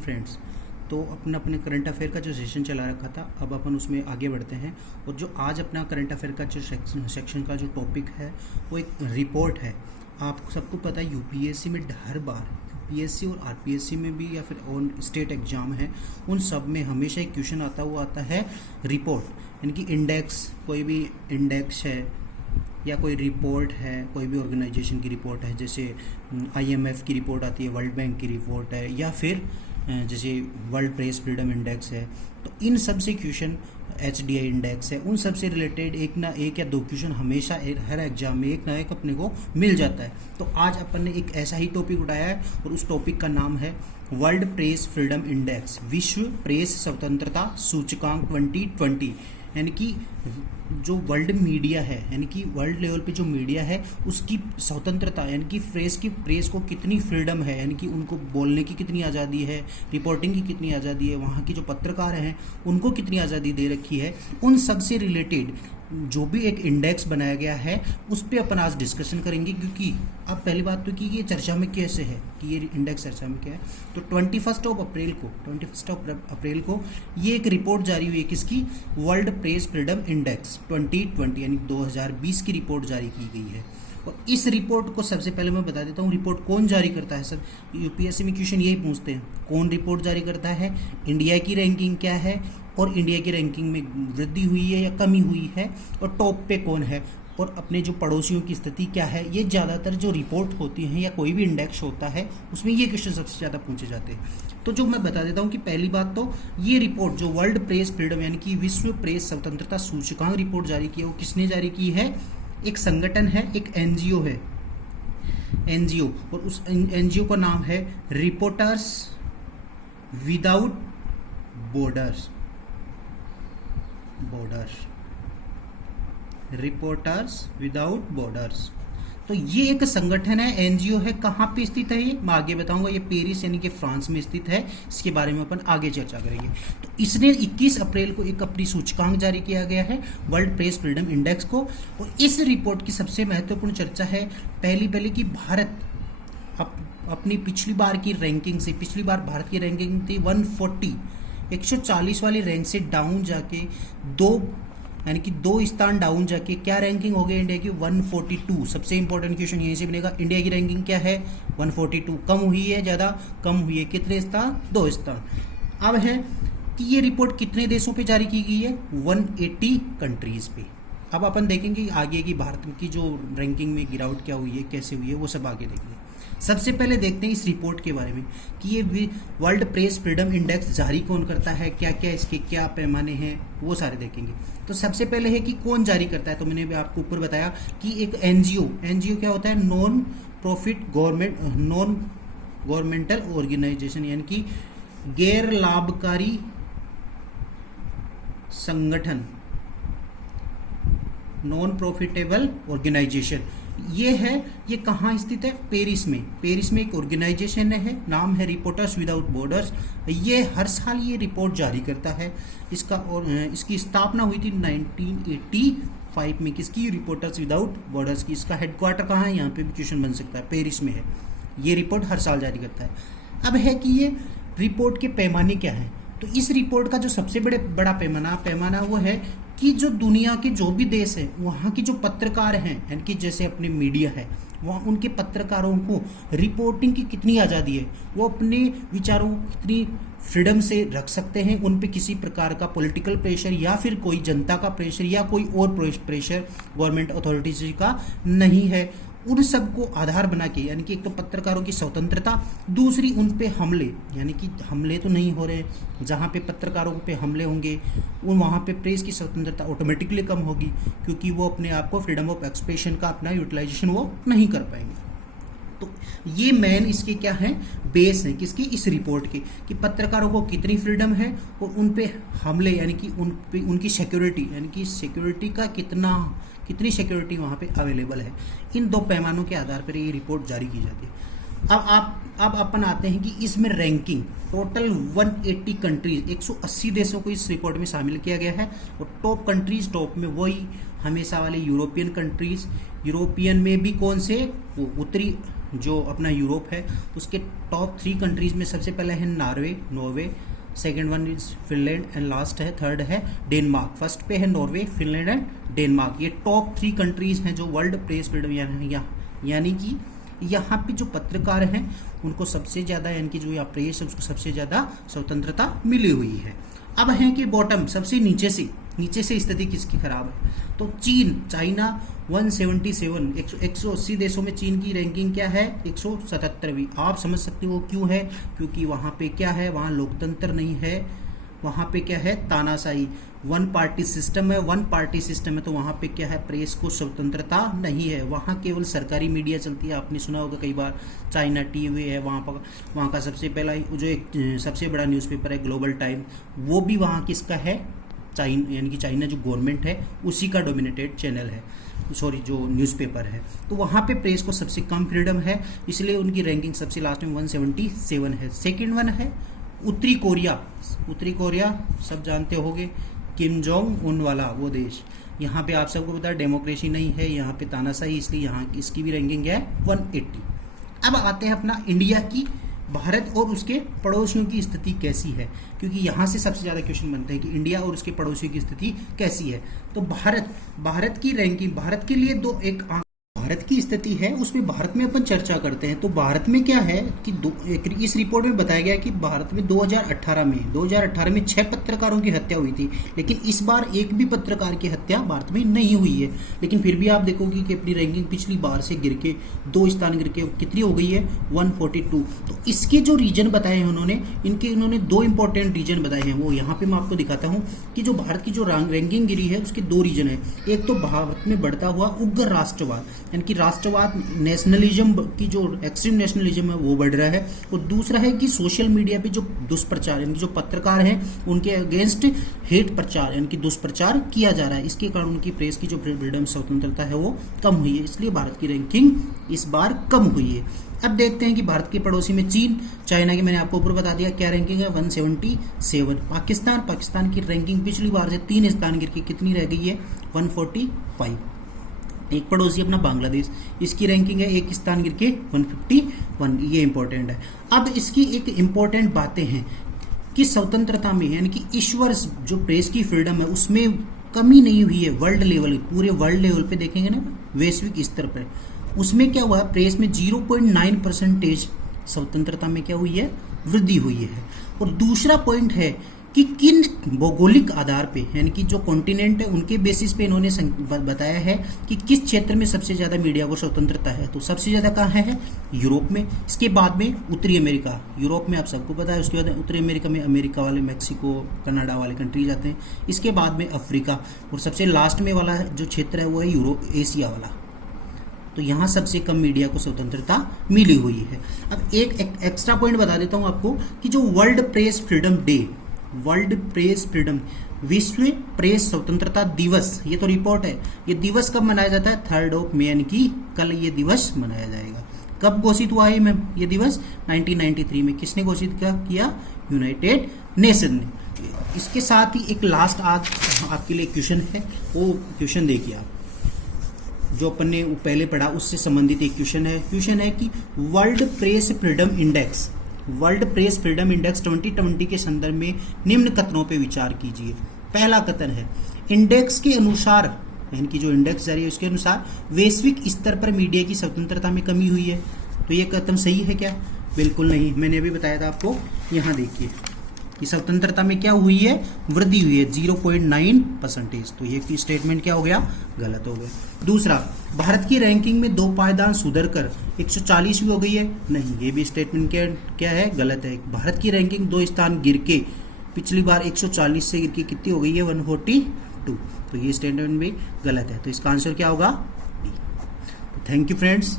Friends, तो अपना अपने करंट अफेयर का जो सेशन चला रखा था, अब अपन उसमें आगे बढ़ते हैं। और जो आज अपना करंट अफेयर का जो सेक्शन का जो टॉपिक है वो एक रिपोर्ट है। आप सबको पता है यूपीएससी में हर बार, यूपीएससी और आरपीएससी में भी या फिर ऑन स्टेट एग्जाम है, उन सब में हमेशा एक क्वेश्चन आता हुआ आता है रिपोर्ट, यानी कि इंडेक्स, कोई भी इंडेक्स है या कोई रिपोर्ट है, कोई भी ऑर्गेनाइजेशन की रिपोर्ट है, जैसे आईएमएफ की रिपोर्ट आती है, वर्ल्ड बैंक की रिपोर्ट है, या फिर जैसे वर्ल्ड प्रेस फ्रीडम इंडेक्स है। तो इन सब से क्वेश्चन, एचडीआई इंडेक्स है, उन सब से रिलेटेड एक ना एक या दो क्वेश्चन हमेशा हर एग्जाम में एक ना एक अपने को मिल जाता है। तो आज अपन ने एक ऐसा ही टॉपिक उठाया है और उस टॉपिक का नाम है वर्ल्ड प्रेस फ्रीडम इंडेक्स, विश्व प्रेस स्वतंत्रता सूचकांक 2020। यानी कि जो वर्ल्ड मीडिया है, यानी कि वर्ल्ड लेवल पे जो मीडिया है उसकी स्वतंत्रता, यानी कि प्रेस को कितनी फ्रीडम है, यानी कि उनको बोलने की कितनी आज़ादी है, रिपोर्टिंग की कितनी आज़ादी है, वहाँ की जो पत्रकार हैं उनको कितनी आज़ादी दे रखी है, उन सब से रिलेटेड जो भी एक इंडेक्स बनाया गया है उस पर अपन आज डिस्कशन करेंगे। क्योंकि अब पहली बात तो कि ये चर्चा में कैसे है, कि ये इंडेक्स चर्चा में क्या है। तो 21 अप्रैल को ये एक रिपोर्ट जारी हुई है, किसकी? वर्ल्ड प्रेस फ्रीडम इंडेक्स 2020, यानी 2020 की रिपोर्ट जारी की गई है। और इस रिपोर्ट को सबसे पहले मैं बता देता हूँ, रिपोर्ट कौन जारी करता है। सब यूपीएससी में क्वेश्चन यही पूछते हैं, कौन रिपोर्ट जारी करता है, इंडिया की रैंकिंग क्या है, और इंडिया की रैंकिंग में वृद्धि हुई है या कमी हुई है, और टॉप पे कौन है, और अपने जो पड़ोसियों की स्थिति क्या है। ये ज़्यादातर जो रिपोर्ट होती हैं या कोई भी इंडेक्स होता है उसमें ये क्वेश्चन सबसे ज़्यादा पूछे जाते हैं। तो जो मैं बता देता हूँ कि पहली बात तो ये रिपोर्ट जो वर्ल्ड प्रेस फ्रीडम यानी कि विश्व प्रेस स्वतंत्रता सूचकांक रिपोर्ट जारी की है, वो किसने जारी की है? एक संगठन है, एक एनजीओ है, एनजीओ, और उस एनजीओ का नाम है reporters without borders, reporters without borders. तो ये एक संगठन है, एनजीओ है। कहाँ पे स्थित है ये मैं आगे बताऊंगा। ये पेरिस यानी कि फ्रांस में स्थित है। इसके बारे में अपन आगे चर्चा करेंगे। तो इसने 21 अप्रैल को एक अपनी सूचकांक जारी किया गया है, वर्ल्ड प्रेस फ्रीडम इंडेक्स को। और इस रिपोर्ट की सबसे महत्वपूर्ण चर्चा है पहली कि भारत अपनी पिछली बार की रैंकिंग से, पिछली बार भारत की रैंकिंग थी 140 वाली रैंक से डाउन जाके यानी कि 2 स्थान डाउन जाके क्या रैंकिंग हो गई इंडिया की? 142। सबसे इंपॉर्टेंट क्वेश्चन यहीं से बनेगा, इंडिया की रैंकिंग क्या है? 142। कम हुई है, ज़्यादा? कम हुई है। कितने स्थान? 2 स्थान। अब है कि ये रिपोर्ट कितने देशों पे जारी की गई है? 180 कंट्रीज पे। अब अपन देखेंगे आगे की भारत की जो रैंकिंग में गिरावट क्या हुई है, कैसे हुई है, वो सब आगे देखेंगे। सबसे पहले देखते हैं इस रिपोर्ट के बारे में कि ये वर्ल्ड प्रेस फ्रीडम इंडेक्स जारी कौन करता है, क्या क्या इसके क्या पैमाने हैं, वो सारे देखेंगे। तो सबसे पहले है कि कौन जारी करता है। तो मैंने भी आपको ऊपर बताया कि एक एनजीओ क्या होता है? नॉन गवर्नमेंटल ऑर्गेनाइजेशन, यानी कि गैर लाभकारी संगठन, नॉन प्रॉफिटेबल ऑर्गेनाइजेशन। ये है, ये कहाँ स्थित है? पेरिस में। पेरिस में एक ऑर्गेनाइजेशन है, नाम है रिपोर्टर्स विदाउट बॉर्डर्स। ये हर साल ये रिपोर्ट जारी करता है। इसकी स्थापना हुई थी 1985 में। किसकी? रिपोर्टर्स विदाउट बॉर्डर्स की। इसका हेडक्वार्टर कहाँ है? यहाँ पे भी क्वेश्चन बन सकता है, पेरिस में है। ये रिपोर्ट हर साल जारी करता है। अब है कि ये रिपोर्ट के पैमाने क्या है। तो इस रिपोर्ट का जो सबसे बड़ा पैमाना वो है कि जो दुनिया के जो भी देश है, वहाँ की जो पत्रकार हैं, यानी कि जैसे अपने मीडिया है, वहाँ उनके पत्रकारों को रिपोर्टिंग की कितनी आज़ादी है, वो अपने विचारों को कितनी फ्रीडम से रख सकते हैं, उन पे किसी प्रकार का पॉलिटिकल प्रेशर या फिर कोई जनता का प्रेशर या कोई और प्रेशर गवर्नमेंट अथॉरिटीज का नहीं है। उन सबको आधार बना के, यानी कि एक तो पत्रकारों की स्वतंत्रता, दूसरी उन पे हमले, यानी कि हमले तो नहीं हो रहे, जहाँ पे पत्रकारों पे हमले होंगे वहाँ पे प्रेस की स्वतंत्रता ऑटोमेटिकली कम होगी, क्योंकि वो अपने आप को फ्रीडम ऑफ एक्सप्रेशन का अपना यूटिलाइजेशन वो नहीं कर पाएंगे। तो ये मेन इसके क्या है? बेस है किसकी? इस रिपोर्ट के, कि पत्रकारों को कितनी फ्रीडम है और उन पे हमले, यानी कि उन पे उनकी सिक्योरिटी, यानी कि सिक्योरिटी का कितनी सिक्योरिटी वहाँ पे अवेलेबल है। इन 2 पैमानों के आधार पर ये रिपोर्ट जारी की जाती है। अब अपन आते हैं कि इसमें रैंकिंग टोटल 180 कंट्रीज, 180 देशों को इस रिपोर्ट में शामिल किया गया है। और टॉप में वही हमेशा वाले यूरोपियन कंट्रीज। यूरोपियन में भी कौन से? वो उत्तरी जो अपना यूरोप है उसके टॉप 3 कंट्रीज़ में सबसे पहले है Norway, second one is Finland and last है थर्ड है डेनमार्क। फर्स्ट पे है नॉर्वे, फिनलैंड एंड डेनमार्क। ये टॉप 3 कंट्रीज़ हैं जो वर्ल्ड प्रेस फ्रीडम यानी कि यहाँ पे जो पत्रकार हैं उनको सबसे ज़्यादा यानी कि जो यहाँ प्रेस है उसको सबसे ज़्यादा स्वतंत्रता मिली हुई है। अब है कि बॉटम सबसे नीचे से स्थिति किसकी खराब है, तो चाइना 177 180 देशों में चीन की रैंकिंग क्या है 177वीं। आप समझ सकते हो क्यों है, क्योंकि वहाँ पे क्या है, वहाँ लोकतंत्र नहीं है, वहाँ पे क्या है तानाशाही, वन पार्टी सिस्टम है। तो वहाँ पे क्या है, प्रेस को स्वतंत्रता नहीं है, वहाँ केवल सरकारी मीडिया चलती है। आपने सुना होगा कई बार चाइना टीवी है वहाँ का सबसे पहला जो एक सबसे बड़ा न्यूज़पेपर है ग्लोबल टाइम, वो भी वहाँ किसका है, यानी कि चाइना जो गवर्नमेंट है उसी का डोमिनेटेड चैनल है, जो न्यूज़पेपर है। तो वहाँ पे प्रेस को सबसे कम फ्रीडम है, इसलिए उनकी रैंकिंग सबसे लास्ट में 177 है। सेकेंड वन है उत्तरी कोरिया सब जानते होंगे, किम जोंग उन वाला वो देश। यहाँ पे आप सबको पता है डेमोक्रेसी नहीं है, यहाँ पे तानाशाही, इसलिए यहाँ इसकी भी रैंकिंग है 180। अब आते हैं अपना इंडिया की, भारत और उसके पड़ोसियों की स्थिति कैसी है, क्योंकि यहाँ से सबसे ज़्यादा क्वेश्चन बनते हैं कि इंडिया और उसके पड़ोसियों की स्थिति कैसी है। तो भारत की रैंकिंग, भारत के लिए भारत की स्थिति है उसमें भारत में अपन चर्चा करते हैं। तो भारत में क्या है कि इस रिपोर्ट में बताया गया कि भारत में 2018 में 6 पत्रकारों की हत्या हुई थी, लेकिन इस बार एक भी पत्रकार की हत्या भारत में नहीं हुई है। लेकिन फिर भी आप देखोगे कि अपनी रैंकिंग पिछली बार से गिर के 2 स्थान गिर के कितनी हो गई है 142। तो इसके जो रीजन बताए हैं उन्होंने 2 इंपॉर्टेंट रीजन बताए हैं, वो यहाँ पे मैं आपको दिखाता हूँ कि जो भारत की जो रैंकिंग गिरी है उसके 2 रीजन है। एक तो भारत में बढ़ता हुआ उग्र राष्ट्रवाद, यानी कि राष्ट्रवाद नेशनलिज्म की जो एक्सट्रीम नेशनलिज्म है वो बढ़ रहा है, और दूसरा है कि सोशल मीडिया पे जो दुष्प्रचार यानी कि जो पत्रकार हैं उनके अगेंस्ट हेट प्रचार यानी कि दुष्प्रचार किया जा रहा है। इसके कारण उनकी प्रेस की जो फ्रीडम स्वतंत्रता है वो कम हुई है, इसलिए भारत की रैंकिंग इस बार कम हुई है। अब देखते हैं कि भारत के पड़ोसी में चाइना की मैंने आपको ऊपर बता दिया क्या रैंकिंग है 177। पाकिस्तान की रैंकिंग पिछली बार से 3 स्थान गिर के कितनी रह गई है 145। एक पड़ोसी अपना बांग्लादेश, इसकी रैंकिंग है 1 स्थान गिर के 151। ये इंपॉर्टेंट है। अब इसकी एक इंपॉर्टेंट बातें हैं कि स्वतंत्रता में यानी कि ईश्वर जो प्रेस की फ्रीडम है उसमें कमी नहीं हुई है। पूरे वर्ल्ड लेवल पे देखेंगे ना, वैश्विक स्तर पर उसमें क्या हुआ है, प्रेस में 0.9% स्वतंत्रता में क्या हुई है, वृद्धि हुई है। और दूसरा पॉइंट है कि किन भौगोलिक आधार पे यानी कि जो कॉन्टिनेंट है उनके बेसिस पे इन्होंने बताया है कि किस क्षेत्र में सबसे ज़्यादा मीडिया को स्वतंत्रता है। तो सबसे ज़्यादा कहाँ है यूरोप में, इसके बाद में उत्तरी अमेरिका। यूरोप में आप सबको पता है, उसके बाद उत्तरी अमेरिका में अमेरिका वाले, मैक्सिको, कनाडा वाले कंट्रीज आते हैं, इसके बाद में अफ्रीका, और सबसे लास्ट में वाला जो क्षेत्र है वो है एशिया वाला। तो यहाँ सबसे कम मीडिया को स्वतंत्रता मिली हुई है। अब एक एक्स्ट्रा पॉइंट बता देता हूँ आपको कि जो वर्ल्ड प्रेस फ्रीडम विश्व प्रेस स्वतंत्रता दिवस, ये तो रिपोर्ट है, ये दिवस कब मनाया जाता है 3 मई यानी कि कल ये दिवस मनाया जाएगा। कब घोषित हुआ है मैम ये दिवस 1993 में। किसने घोषित किया यूनाइटेड नेशन ने। इसके साथ ही एक लास्ट आज आपके लिए क्वेश्चन है, वो क्वेश्चन देखिए आप, जो अपन ने पहले पढ़ा उससे संबंधित एक क्वेश्चन है कि वर्ल्ड प्रेस फ्रीडम इंडेक्स 2020 के संदर्भ में निम्न कथनों पे विचार कीजिए। पहला कथन है, इंडेक्स के अनुसार यानी कि जो इंडेक्स जारी है उसके अनुसार वैश्विक स्तर पर मीडिया की स्वतंत्रता में कमी हुई है। तो ये कथन सही है क्या? बिल्कुल नहीं। मैंने अभी बताया था आपको, यहाँ देखिए कि स्वतंत्रता में क्या हुई है, वृद्धि हुई है 0.9%। तो ये स्टेटमेंट क्या हो गया, गलत हो गया। दूसरा, भारत की रैंकिंग में 2 पायदान सुधर कर 140वीं हो गई है, नहीं, ये भी स्टेटमेंट क्या है, गलत है। भारत की रैंकिंग 2 स्थान गिर के पिछली बार 140 से गिर के कितनी हो गई है 142। तो ये स्टेटमेंट भी गलत है। तो इसका आंसर क्या होगा, डी। Thank you friends.